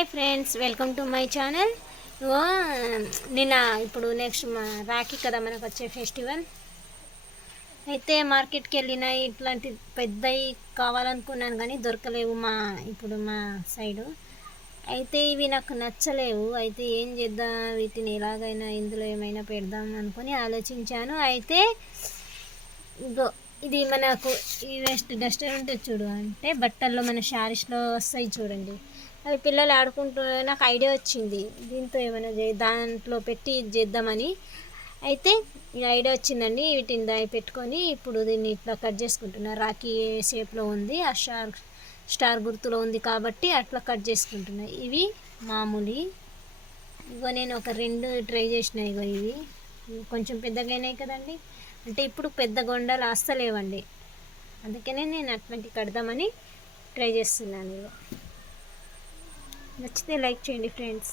Hi friends, welcome to my channel. నిన్న ఇప్పుడు next Rakhi కదా మనకు వచ్చే ఫెస్టివల్. అయితే మార్కెట్కి వెళ్ళిన ఇట్లాంటి పెద్దవి కావాలనుకున్నాను కానీ దొరకలేవు మా సైడు. అయితే ఇవి నాకు నచ్చలేవు. అయితే ఏం చేద్దాం, వీటిని ఎలాగైనా ఇందులో ఏమైనా పెడదాం అనుకొని ఆలోచించాను. అయితే ఇగో ఇది మనకు ఈ డస్ట్ ఉంటుంది చూడు, అంటే బట్టల్లో మన శారీస్లో వస్తాయి చూడండి, అవి పిల్లలు ఆడుకుంటూ నాకు ఐడియా వచ్చింది దీంతో ఏమైనా దాంట్లో పెట్టి చేద్దామని. అయితే ఈ ఐడియా వచ్చిందండి. వీటిని దాన్ని పెట్టుకొని ఇప్పుడు దీన్ని ఇట్లా కట్ చేసుకుంటున్నా. రాఖీ షేప్లో ఉంది, ఆ స్టార్ గుర్తులో ఉంది కాబట్టి అట్లా కట్ చేసుకుంటున్నా. ఇవి మామూలు. ఇగో నేను ఒక 2 ట్రై చేసిన. ఇగో ఇవి కొంచెం పెద్దగా అయినాయి కదండి, అంటే ఇప్పుడు పెద్ద గొండలు వస్తలేవండి, అందుకనే నేను అట్లాంటివి కడదామని ట్రై చేస్తున్నాను. ఇగో నచ్చితే లైక్ చేయండి ఫ్రెండ్స్.